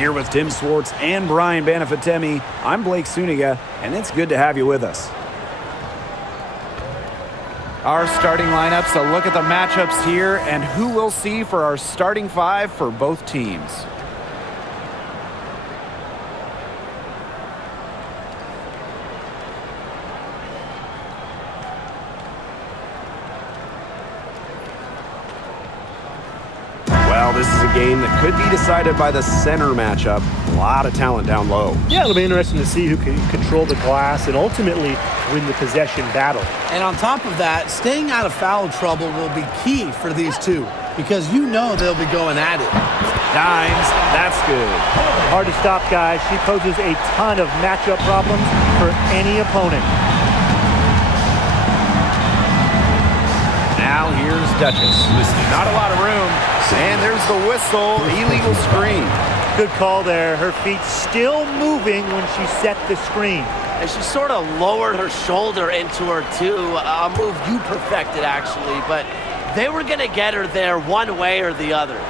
Here with Tim Swartz and Brian Banafitemi, I'm Blake Suniga, and it's good to have you with us. Our starting lineups, a look at the matchups here, and who we'll see for our starting five for both teams. Well, this is a game that could be decided by the center matchup. A lot of talent down low. Yeah, it'll be interesting to see who can control the glass and ultimately win the possession battle. And on top of that, staying out of foul trouble will be key for these two because you know they'll be going at it. Dimes, that's good. Hard to stop, guys. She poses a ton of matchup problems for any opponent. Now here's Duchess. Not a lot of room. And there's the whistle, illegal screen. Good call there. Her feet still moving when she set the screen. And she sort of lowered her shoulder into her too, a move you perfected actually, but they were going to get her there one way or the other.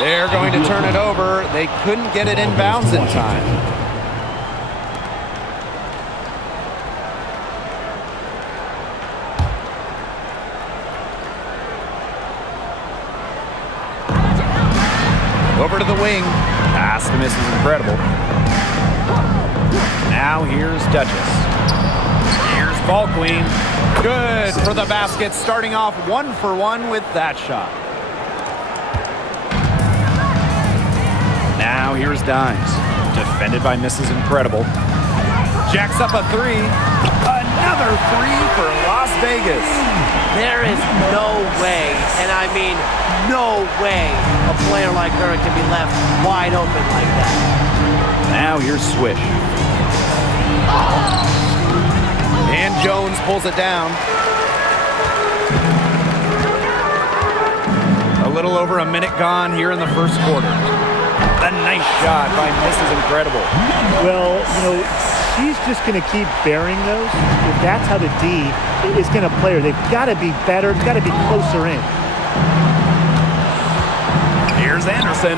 They're going to turn it over. They couldn't get it inbounds in time. Over to the wing. Pass to Mrs. Incredible. Now here's Duchess. Here's Ball Queen. Good for the basket, starting off 1-for-1 with that shot. Now here's Dimes. Defended by Mrs. Incredible. Jacks up a three. Another three for Las Vegas. There is no way, and I mean no way, a player like her can be left wide open like that. Now here's Swish. And Jones pulls it down. A little over a minute gone here in the first quarter. A nice shot by Mrs. Incredible. Well, she's just going to keep bearing those. If that's how the D is going to play her, they've got to be better. It's got to be closer in. Here's Anderson.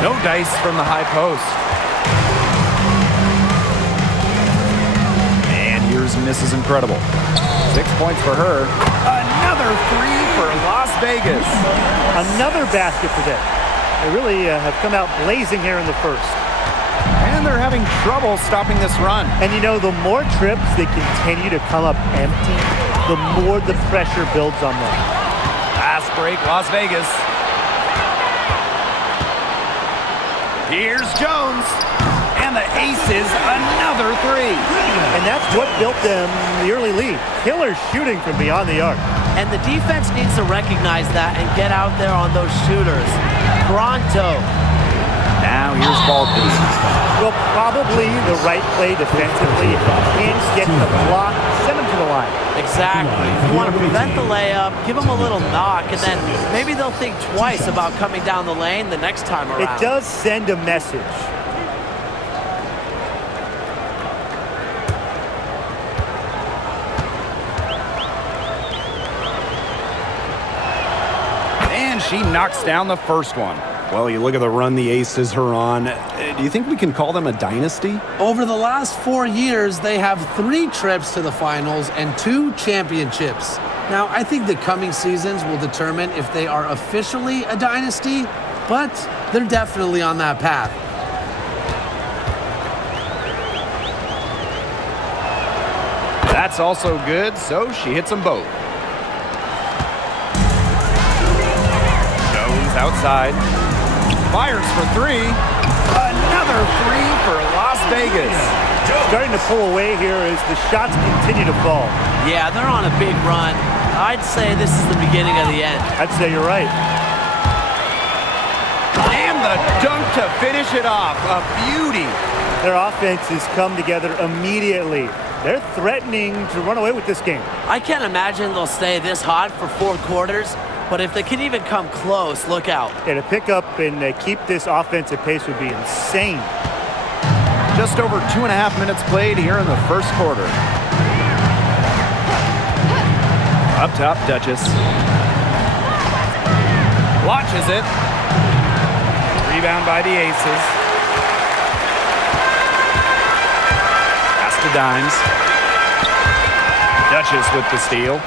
No dice from the high post. And here's Mrs. Incredible. 6 points for her. Another three for Las Vegas. Another basket for them. They really have come out blazing here in the first. And they're having trouble stopping this run. And the more trips they continue to come up empty, the more the pressure builds on them. Fast break, Las Vegas. Here's Jones. And the aces, another three. And that's what built them the early lead. Killer shooting from beyond the arc. And the defense needs to recognize that and get out there on those shooters. Pronto. Now here's Baldwin. Well, probably the right play defensively. If you can't get the block, send them to the line. Exactly. If you want to prevent the layup, give them a little knock, and then maybe they'll think twice about coming down the lane the next time around. It does send a message. And she knocks down the first one. Well, you look at the run the Aces are on. Do you think we can call them a dynasty? Over the last 4 years, they have 3 trips to the finals and 2 championships. Now, I think the coming seasons will determine if they are officially a dynasty, but they're definitely on that path. That's also good, so she hits them both. Jones outside. Fires for three. Another three for Las Vegas. Starting to pull away here as the shots continue to fall. Yeah, they're on a big run. I'd say this is the beginning of the end. I'd say you're right. And the dunk to finish it off. A beauty. Their offense has come together immediately. They're threatening to run away with this game. I can't imagine they'll stay this hot for 4 quarters, but if they can even come close, look out. Yeah, to pick up and keep this offensive pace would be insane. Just over 2.5 minutes played here in the first quarter. Up top, Duchess. Watches it. Rebound by the Aces. Pass to Dimes. Duchess with the steal.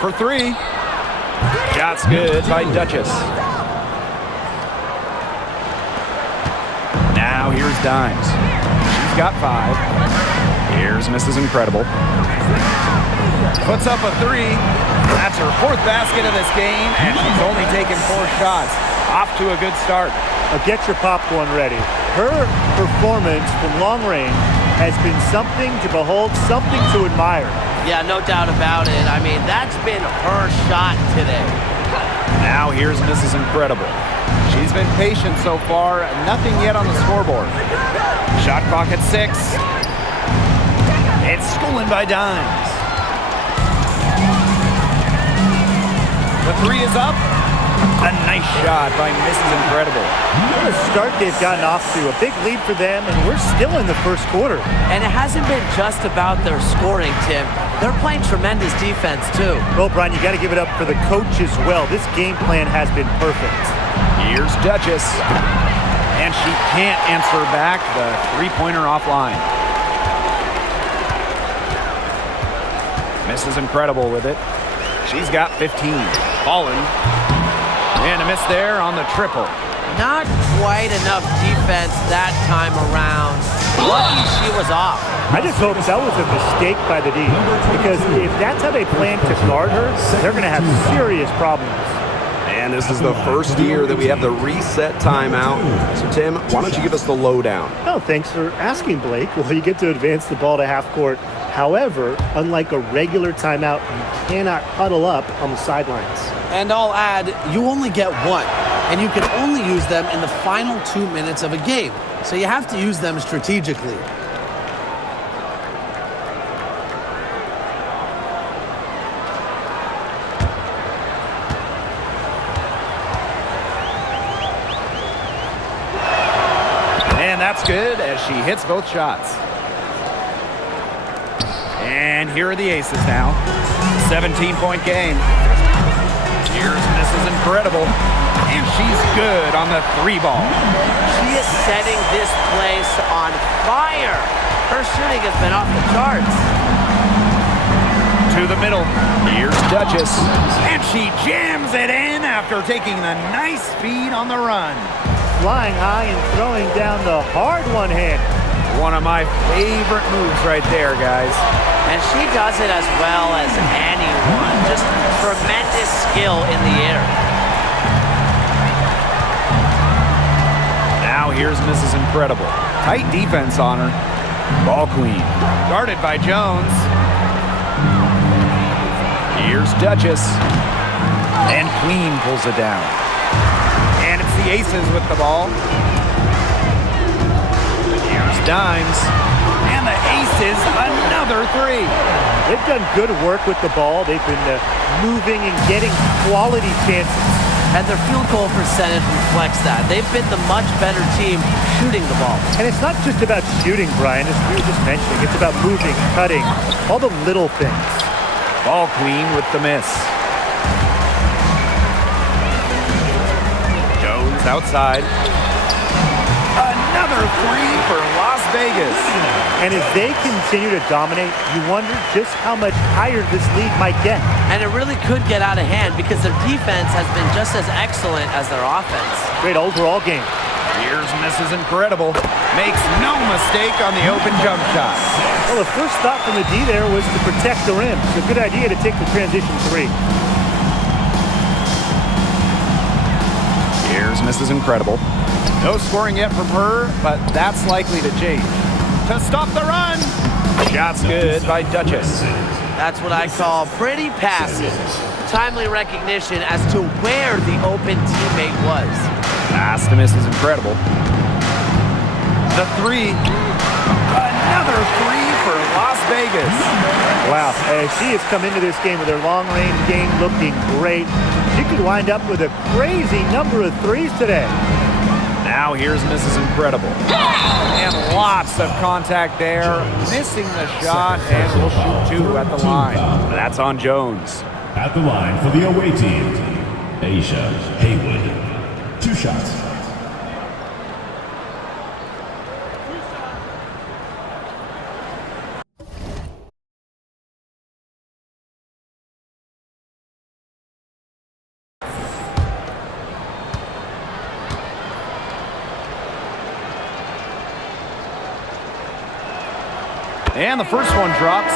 For three. Shot's good by Duchess. Now here's Dimes. She's got 5. Here's Mrs. Incredible. Puts up a 3. That's her 4th basket of this game, and she's only taken 4 shots. Off to a good start. Now get your popcorn ready. Her performance from long range has been something to behold, something to admire. Yeah, no doubt about it. I mean, that's been her shot today. Now here's Mrs. Incredible. She's been patient so far. Nothing yet on the scoreboard. Shot clock at 6. It's stolen by Dimes. The 3 is up. A nice shot by Mrs. Incredible. What a start they've gotten off to. A big lead for them, and we're still in the first quarter. And it hasn't been just about their scoring, Tim. They're playing tremendous defense, too. Well, Brian, you got to give it up for the coach as well. This game plan has been perfect. Here's Duchess. And she can't answer back the 3-pointer offline. Mrs. Incredible with it. She's got 15. Holland. And a miss there on the triple. Not quite enough defense that time around. Lucky she was off. I just hope that was a mistake by the D, because if that's how they plan to guard her, they're going to have serious problems. And this is the first year that we have the reset timeout. So, Tim, why don't you give us the lowdown? Oh, thanks for asking, Blake. Well, you get to advance the ball to half court. However, unlike a regular timeout, you cannot huddle up on the sidelines. And I'll add, you only get one, and you can only use them in the final 2 minutes of a game. So you have to use them strategically. And that's good as she hits both shots. And here are the Aces now. 17-point game. Here's Mrs. Incredible. And she's good on the 3-ball. She is setting this place on fire. Her shooting has been off the charts. To the middle. Here's Duchess. And she jams it in after taking the nice feed on the run. Flying high and throwing down the hard one-hand. One of my favorite moves right there, guys. And she does it as well as anyone. Just tremendous skill in the air. Now here's Mrs. Incredible. Tight defense on her. Ball queen. Guarded by Jones. Here's Duchess. And Queen pulls it down. And it's the Aces with the ball. Here's Dimes. And the Aces, another 3. They've done good work with the ball. They've been moving and getting quality chances. And their field goal percentage reflects that. They've been the much better team shooting the ball. And it's not just about shooting, Brian, as we were just mentioning. It's about moving, cutting, all the little things. Ball queen with the miss. Jones outside. Another 3 for Las Vegas. And as they continue to dominate, you wonder just how much higher this lead might get. And it really could get out of hand because their defense has been just as excellent as their offense. Great overall game. Here's Mrs. Incredible. Makes no mistake on the open jump shot. Well, the first thought from the D there was to protect the rim. It's a good idea to take the transition 3. Here's Mrs. Incredible. No scoring yet from her, but that's likely to change. To stop the run. Shot's good by Duchess. That's what I call pretty passive. Timely recognition as to where the open teammate was. Pass to Mrs. Incredible. The 3. Another 3 for Las Vegas. Wow, she has come into this game with her long-range game looking great. She could wind up with a crazy number of 3s today. Now here's Mrs. Incredible. And lots of contact there. Missing the shot, and will shoot 2 at the line. That's on Jones. At the line for the away team, Asia Haywood. 2 shots. And the first one drops.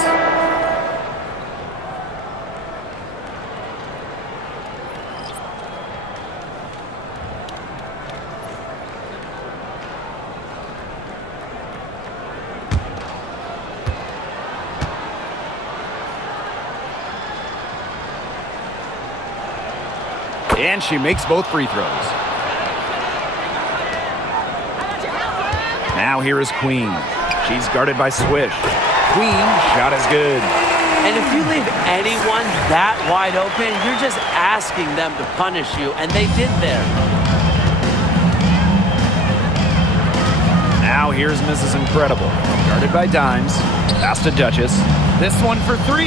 And she makes both free throws. Now here is Queen. She's guarded by Swish. Queen, shot is good. And if you leave anyone that wide open, you're just asking them to punish you, and they did there. Now here's Mrs. Incredible. Guarded by Dimes. Pass to Duchess. This one for 3.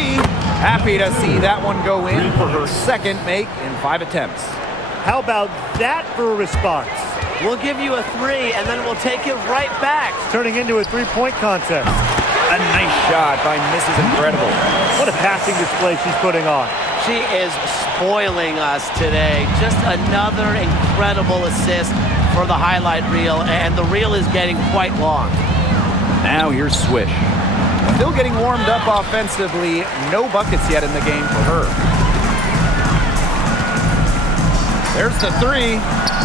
Happy to see that one go in for her second make in 5 attempts. How about that for a response? We'll give you a 3, and then we'll take it right back. Turning into a three-point contest. A nice shot by Mrs. Incredible. What a passing display she's putting on. She is spoiling us today. Just another incredible assist for the highlight reel, and the reel is getting quite long. Now here's Swish. Still getting warmed up offensively. No buckets yet in the game for her. There's the 3.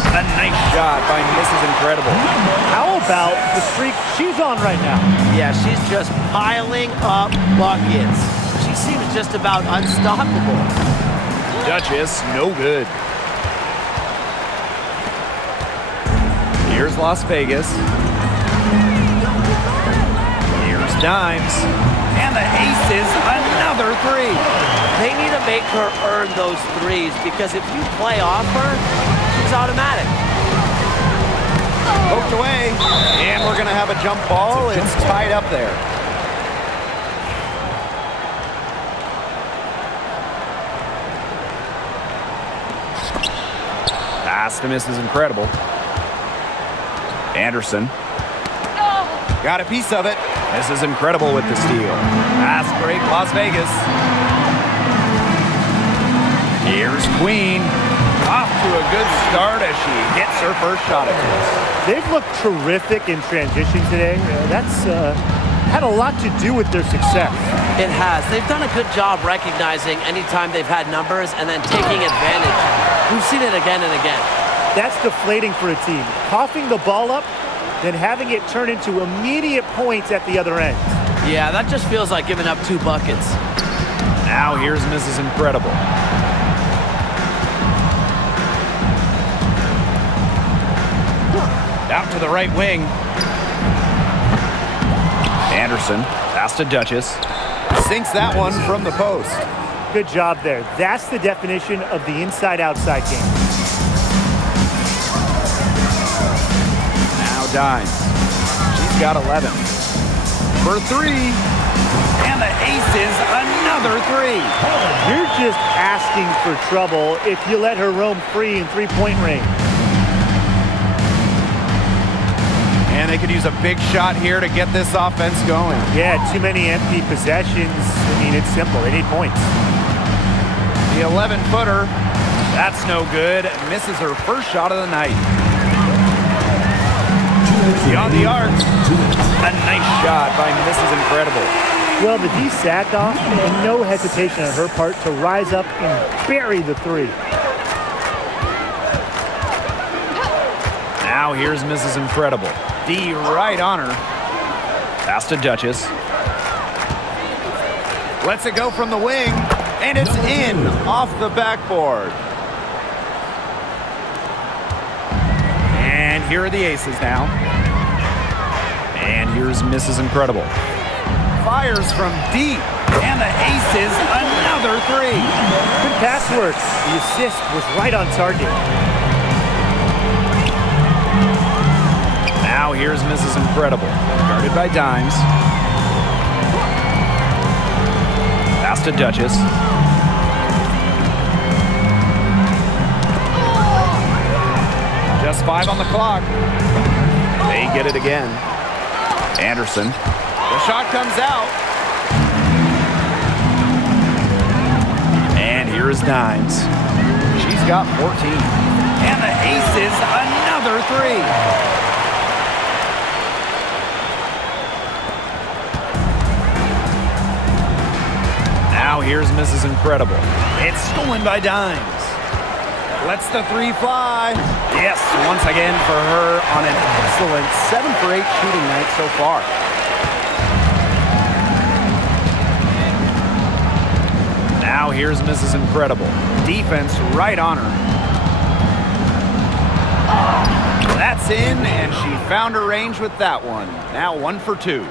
A nice shot by Mrs. Incredible. How about the streak she's on right now? Yeah, she's just piling up buckets. She seems just about unstoppable. Duchess, no good. Here's Las Vegas. Here's Dimes. And the aces, another 3. They need to make her earn those 3s, because if you play off her, she's automatic. Poked away, and we're going to have a jump ball. It's tied up there. Pass to Mrs. Incredible. Anderson. Got a piece of it. Mrs. Incredible with the steal. Pass break, Las Vegas. Here's Queen. Off to a good start as she hits her first shot at this. They've looked terrific in transition today. That's had a lot to do with their success. It has. They've done a good job recognizing anytime they've had numbers and then taking advantage. We've seen it again and again. That's deflating for a team. Coughing the ball up, then having it turn into immediate points at the other end. Yeah, that just feels like giving up 2 buckets. Now here's Mrs. Incredible. Out to the right wing. Anderson, pass to Duchess. Sinks that one from the post. Good job there. That's the definition of the inside-outside game. Now Dimes. She's got 11. For 3. And the aces, another 3. You're just asking for trouble if you let her roam free in three-point range. And they could use a big shot here to get this offense going. Yeah, too many empty possessions. I mean, it's simple. They need points. The 11-footer, that's no good. Misses her first shot of the night. Beyond the arc, a nice shot by Mrs. Incredible. Well, the D sat off, and no hesitation on her part to rise up and bury the 3. Now here's Mrs. Incredible. D right on her. Pass to Duchess. Lets it go from the wing, and it's in off the backboard. And here are the aces now. And here's Mrs. Incredible. Fires from deep, and the aces, another 3. Good pass work. The assist was right on target. Now here's Mrs. Incredible, guarded by Dimes. Pass to Duchess. 5 on the clock. They get it again. Anderson. The shot comes out. And here is Dimes. She's got 14. And the ace is another 3. Now here's Mrs. Incredible. It's stolen by Dimes. Lets the 3 fly. Yes, once again for her on an excellent 7 for 8 shooting night so far. Now here's Mrs. Incredible. Defense right on her. That's in, and she found her range with that one. Now 1 for 2.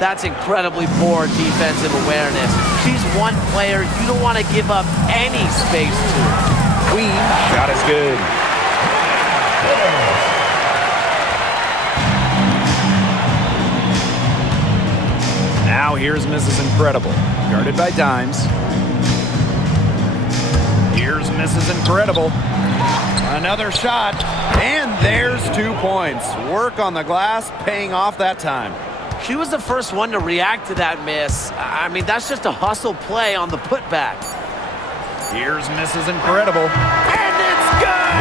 That's incredibly poor defensive awareness. She's one player you don't want to give up any space to. Queen shot is good. Now here's Mrs. Incredible, guarded by Dimes. Here's Mrs. Incredible. Another shot, and there's 2 points. Work on the glass, paying off that time. She was the first one to react to that miss. I mean, that's just a hustle play on the putback. Here's Mrs. Incredible. And it's good!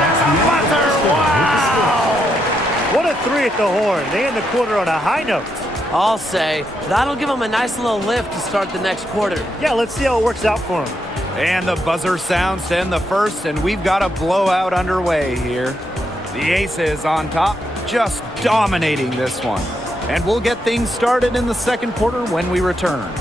Buzzer! Wow! What a 3 at the horn. They end the quarter on a high note. I'll say, that'll give them a nice little lift to start the next quarter. Yeah, let's see how it works out for them. And the buzzer sounds to end the first, and we've got a blowout underway here. The Aces on top, just dominating this one. And we'll get things started in the second quarter when we return.